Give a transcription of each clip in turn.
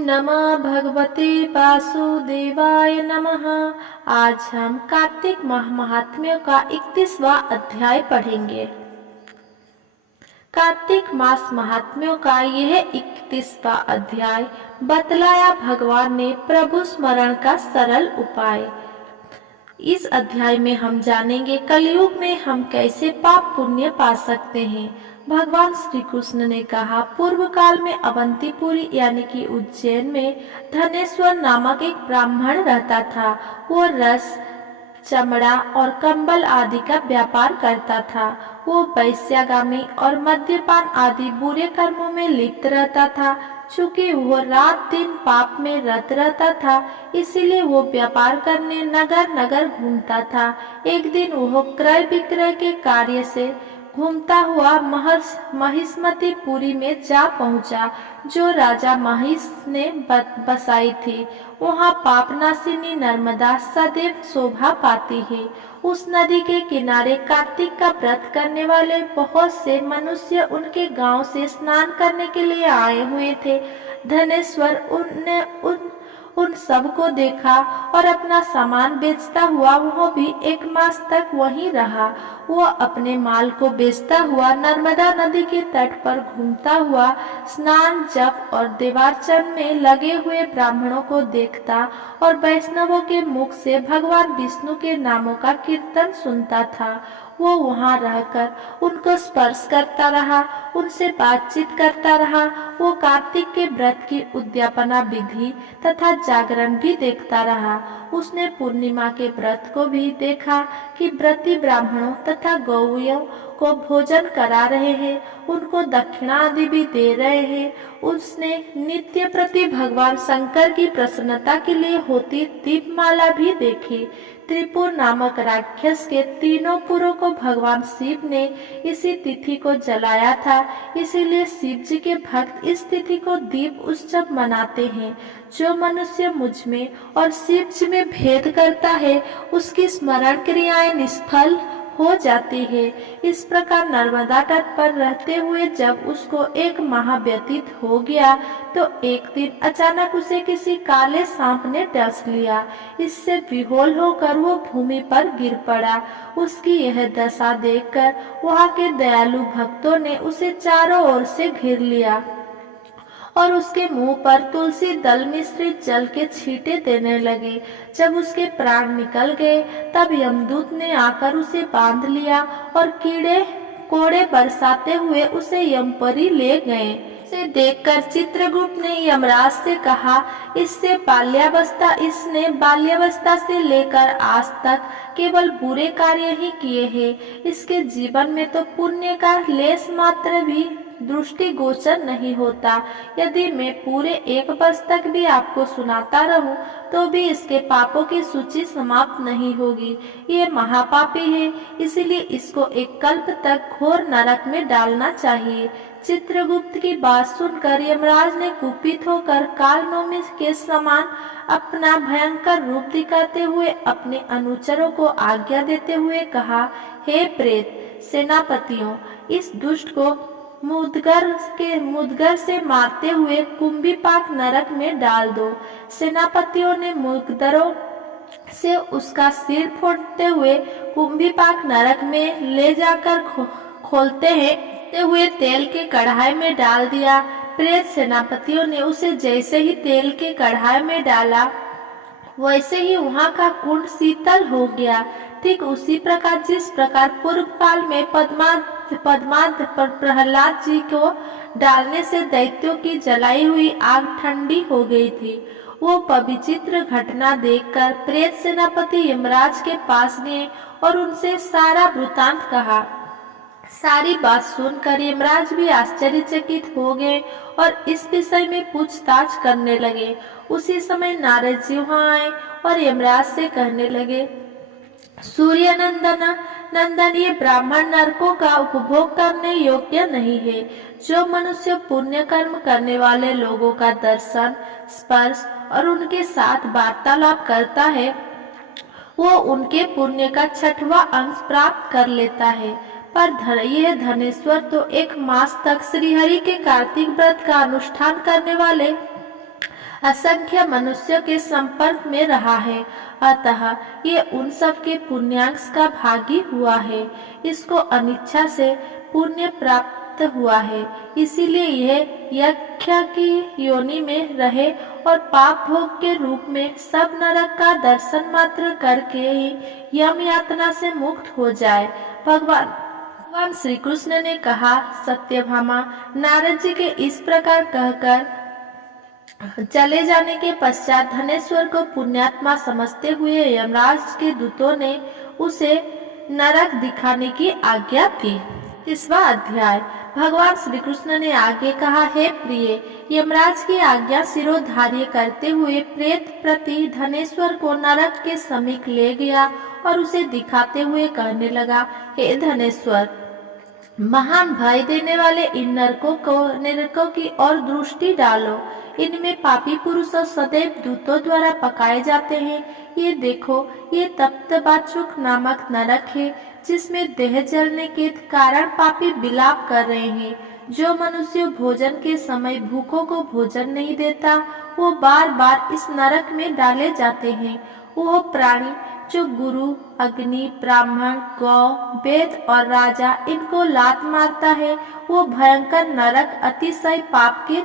नमः भगवते वासुदेवाय नमः। आज हम कार्तिक माह महात्म्य का 31वां अध्याय पढ़ेंगे। कार्तिक मास महात्म्यों का यह 31वां अध्याय बतलाया भगवान ने प्रभु स्मरण का सरल उपाय। इस अध्याय में हम जानेंगे कलयुग में हम कैसे पाप पुण्य पा सकते हैं। भगवान श्री कृष्ण ने कहा, पूर्व काल में अवंतीपुरी यानी कि उज्जैन में धनेश्वर नामक एक ब्राह्मण रहता था। वो रस, चमड़ा और कंबल आदि का व्यापार करता था। वो वैश्यागामी और मद्यपान आदि बुरे कर्मों में लिप्त रहता था। चूंकि वो रात दिन पाप में रत रहता था, इसीलिए वो व्यापार करने नगर नगर घूमता था। एक दिन वो क्रय विक्रय के कार्य से घूमता हुआ महिष्मतीपुरी में जा पहुंचा, जो राजा महिष ने बसाई थी। वहाँ पापनाशिनी नर्मदा सदैव शोभा पाती है। उस नदी के किनारे कार्तिक का व्रत करने वाले बहुत से मनुष्य उनके गांव से स्नान करने के लिए आए हुए थे। धनेश्वर उन सब को देखा और अपना सामान बेचता हुआ वह भी 1 मास तक वहीं रहा। वो अपने माल को बेचता हुआ नर्मदा नदी के तट पर घूमता हुआ स्नान, जप और देवार्चन में लगे हुए ब्राह्मणों को देखता और वैष्णवों के मुख से भगवान विष्णु के नामों का कीर्तन सुनता था। वो वहाँ रहकर उनको स्पर्श करता रहा, उनसे बातचीत करता रहा। वो कार्तिक के व्रत की उद्यापना विधि तथा जागरण भी देखता रहा। उसने पूर्णिमा के व्रत को भी देखा कि व्रती ब्राह्मणों तथा गौयों को भोजन करा रहे हैं, उनको दक्षिणा आदि भी दे रहे हैं। उसने नित्य प्रति भगवान शंकर की प्रसन्नता के लिए होती दीपमाला भी देखी। त्रिपुर नामक राक्षस के 3 पुरों को भगवान शिव ने इसी तिथि को जलाया था, इसीलिए शिव जी के भक्त इस तिथि को दीप उत्सव मनाते हैं। जो मनुष्य मुझ में और शिव जी में भेद करता है, उसकी स्मरण क्रियाएं निष्फल हो जाती है। इस प्रकार नर्मदा तट पर रहते हुए जब उसको 1 माह व्यतीत हो गया, तो एक दिन अचानक उसे किसी काले सांप ने डस लिया। इससे विहोल होकर वो भूमि पर गिर पड़ा। उसकी यह दशा देखकर वहाँ के दयालु भक्तों ने उसे चारों ओर से घेर लिया और उसके मुंह पर तुलसी दल मिश्रित जल के छींटे देने लगे। जब उसके प्राण निकल गए, तब यमदूत ने आकर उसे बांध लिया और कीड़े कोड़े बरसाते हुए उसे यमपरी ले गए। इसे देखकर चित्रगुप्त ने यमराज से कहा, इसने बाल्यावस्था से लेकर आज तक केवल बुरे कार्य ही किए हैं। इसके जीवन में तो पुण्य का लेश मात्र भी दृष्टि गोचर नहीं होता। यदि मैं पूरे 1 वर्ष तक भी आपको सुनाता रहूं, तो भी इसके पापों की सूची समाप्त नहीं होगी। ये महापापी है, इसलिए इसको 1 कल्प तक घोर नरक में डालना चाहिए। चित्रगुप्त की बात सुनकर यमराज ने कुपित होकर कालनौमी के समान अपना भयंकर रूप दिखाते हुए अपने अनुचरों को आज्ञा देते हुए कहा, हे प्रेत सेनापतियों, इस दुष्ट को मुदगर से मारते हुए कुंभीपाक नरक में डाल दो। सेनापतियों ने मुदगरों से उसका सिर फोड़ते हुए कुंभीपाक नरक में ले जाकर खोलते हुए तेल के कढ़ाई में डाल दिया। प्रेत सेनापतियों ने उसे जैसे ही तेल के कढ़ाई में डाला, वैसे ही वहाँ का कुंड शीतल हो गया। ठीक उसी प्रकार जिस प्रकार पूर्व काल में पद्मार्थ पर प्रहलाद जी को डालने से दैत्यों की जलाई हुई आग ठंडी हो गई थी। वो पविचित्र घटना देखकर प्रेत सेनापति यमराज के पास गए और उनसे सारा वृतांत कहा। सारी बात सुनकर यमराज भी आश्चर्यचकित हो गए और इस विषय में पूछताछ करने लगे। उसी समय नारद जी वहाँ आए और यमराज से कहने लगे, सूर्य नंदन, ये ब्राह्मण नरकों का उपभोग करने योग्य नहीं है। जो मनुष्य पुण्य कर्म करने वाले लोगों का दर्शन, स्पर्श और उनके साथ वार्तालाप करता है, वो उनके पुण्य का 6वां अंश प्राप्त कर लेता है। पर यह धनेश्वर तो 1 मास तक श्रीहरि के कार्तिक व्रत का अनुष्ठान करने वाले असंख्य मनुष्यों के संपर्क में रहा है, अतः ये उन सब के पुण्यांश का भागी हुआ है। इसको अनिच्छा से पुण्य प्राप्त हुआ है, इसीलिए यह यज्ञ की योनि में रहे और पाप भोग के रूप में सब नरक का दर्शन मात्र करके ही यम यातना से मुक्त हो जाए। भगवान श्री कृष्ण ने कहा, सत्यभामा, नारद जी के इस प्रकार कहकर चले जाने के पश्चात धनेश्वर को पुण्यात्मा समझते हुए यमराज के दूतों ने उसे नरक दिखाने की आज्ञा दी। 30वां अध्याय। भगवान श्री कृष्ण ने आगे कहा, हे प्रिय, यमराज की आज्ञा सिरोधार्य करते हुए प्रेत प्रति धनेश्वर को नरक के समीप ले गया और उसे दिखाते हुए कहने लगा, हे धनेश्वर, महान भय देने वाले इन नरकों की ओर दृष्टि डालो। इनमें पापी पुरुष सदैव दूतों द्वारा पकाए जाते हैं। ये देखो, ये तप्तबाचुक नामक नरक है, जिसमें देह जलने के कारण पापी विलाप कर रहे हैं। जो मनुष्य भोजन के समय भूखों को भोजन नहीं देता, वो बार बार इस नरक में डाले जाते हैं। वो प्राणी जो गुरु, अग्नि, ब्राह्मण, गौ, वेद और राजा इनको लात मारता है, वो भयंकर नरक अतिशय पाप के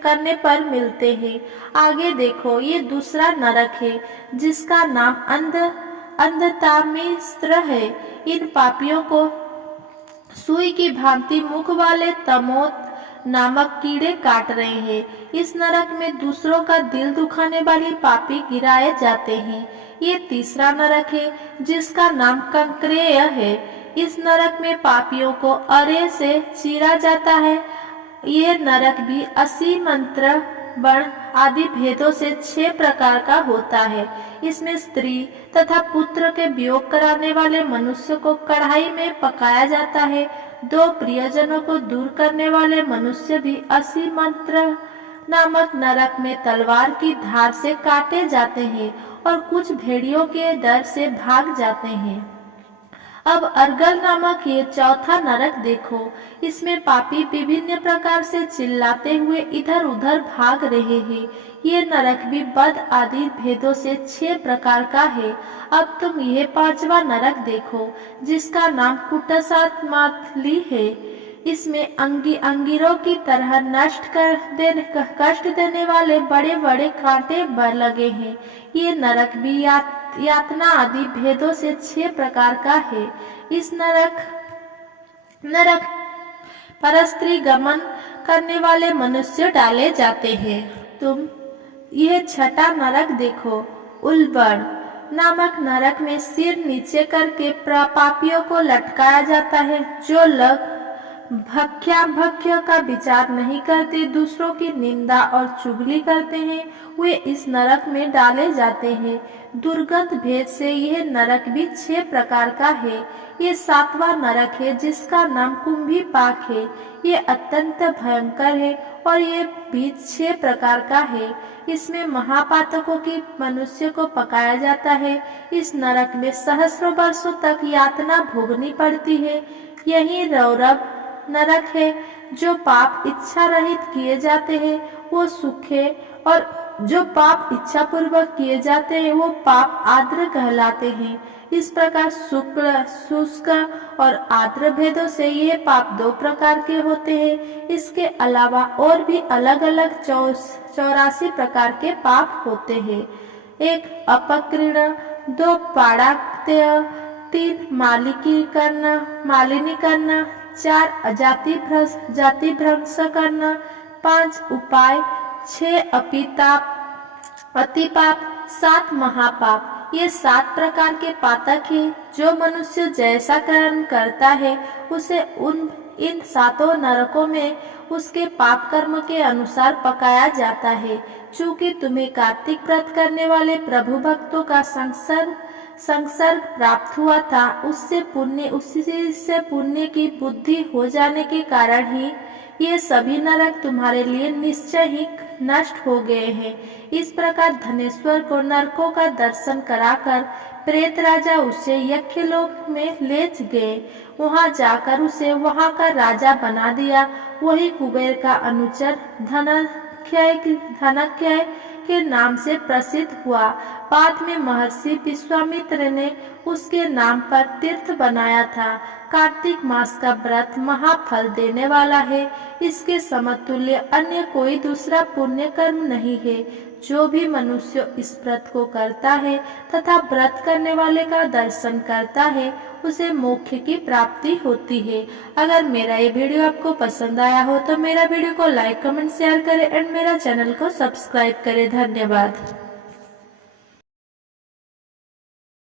करने पर मिलते हैं। आगे देखो, ये दूसरा नरक है, जिसका नाम अंधतामिस्त्र है। इन पापियों को सुई की भांति मुख वाले तमोत नामक कीड़े काट रहे हैं। इस नरक में दूसरों का दिल दुखाने वाली पापी गिराए जाते हैं। ये तीसरा नरक है, जिसका नाम कंक्रेय है। इस नरक में पापियों को अरे से चीरा जाता है। ये नरक भी 80 मंत्र, वर्ण आदि भेदों से 6 प्रकार का होता है। इसमें स्त्री तथा पुत्र के वियोग कराने वाले मनुष्य को कढ़ाई में पकाया जाता है। 2 प्रियजनों को दूर करने वाले मनुष्य भी 80 मंत्र नामक नरक में तलवार की धार से काटे जाते हैं और कुछ भेड़ियों के डर से भाग जाते हैं। अब अर्गल नामक ये चौथा नरक देखो। इसमें पापी विभिन्न प्रकार से चिल्लाते हुए इधर उधर भाग रहे हैं। ये नरक भी बद आदि भेदों से 6 प्रकार का है। अब तुम यह 5वां नरक देखो, जिसका नाम कुटसात्माथली है। इसमें अंगिरों की तरह कष्ट देने वाले बड़े बड़े कांटे लगे हैं। ये नरक भी यातना आदि भेदों से 6 प्रकार का है। इस नरक परस्त्री गमन करने वाले मनुष्य डाले जाते हैं। तुम यह 6ठा नरक देखो। उल्बण नामक नरक में सिर नीचे करके पापियों को लटकाया जाता है। जो लोग भक्ष्य का विचार नहीं करते, दूसरों की निंदा और चुगली करते हैं, वे इस नरक में डाले जाते हैं। दुर्गंध भेद से यह नरक भी 6 प्रकार का है। ये 7वां नरक है, जिसका नाम कुंभी पाक है। ये अत्यंत भयंकर है और ये भी 6 प्रकार का है। इसमें महापातकों की मनुष्य को पकाया जाता है। इस नरक में सहस्रों वर्षों तक यातना भोगनी पड़ती है। यही रौरव नरक है। जो पाप इच्छा रहित किए जाते हैं वो सुख है, और जो पाप इच्छा पूर्वक किए जाते हैं वो पाप आर्द्र कहलाते हैं। इस प्रकार शुक्ल, शुष्क और आर्द्र भेदों से ये पाप 2 प्रकार के होते हैं। इसके अलावा और भी अलग अलग 84 प्रकार के पाप होते हैं। 1 अपकृण, 2 पाड़ाक्त्य, 3 मालिनी करना, 4 जाति भ्रंश करना, 5 उपाय, 6 अतिपाप, 7 महापाप। ये 7 प्रकार के पातक हैं। जो मनुष्य जैसा कर्म करता है उसे इन 7 नरकों में उसके पाप कर्म के अनुसार पकाया जाता है। चूंकि तुम्हें कार्तिक व्रत करने वाले प्रभु भक्तों का संसर्ग प्राप्त हुआ था, उसी से पुण्य की बुद्धि हो जाने के कारण ही ये सभी नरक तुम्हारे लिए निश्चय ही नष्ट हो गए हैं। इस प्रकार धनेश्वर को नरकों का दर्शन कराकर प्रेत राजा उसे यक्षलोक में ले गए। वहां जाकर उसे वहां का राजा बना दिया। वही कुबेर का अनुचर धनख्याय के नाम से प्रसिद्ध हुआ। बाद में महर्षि विश्वामित्र ने उसके नाम पर तीर्थ बनाया था। कार्तिक मास का व्रत महाफल देने वाला है। इसके समतुल्य अन्य कोई दूसरा पुण्य कर्म नहीं है। जो भी मनुष्य इस व्रत को करता है तथा व्रत करने वाले का दर्शन करता है उसे मोक्ष की प्राप्ति होती है। अगर मेरा ये वीडियो आपको पसंद आया हो तो मेरा वीडियो को लाइक कमेंट शेयर करें एंड मेरा चैनल को सब्सक्राइब करें। धन्यवाद।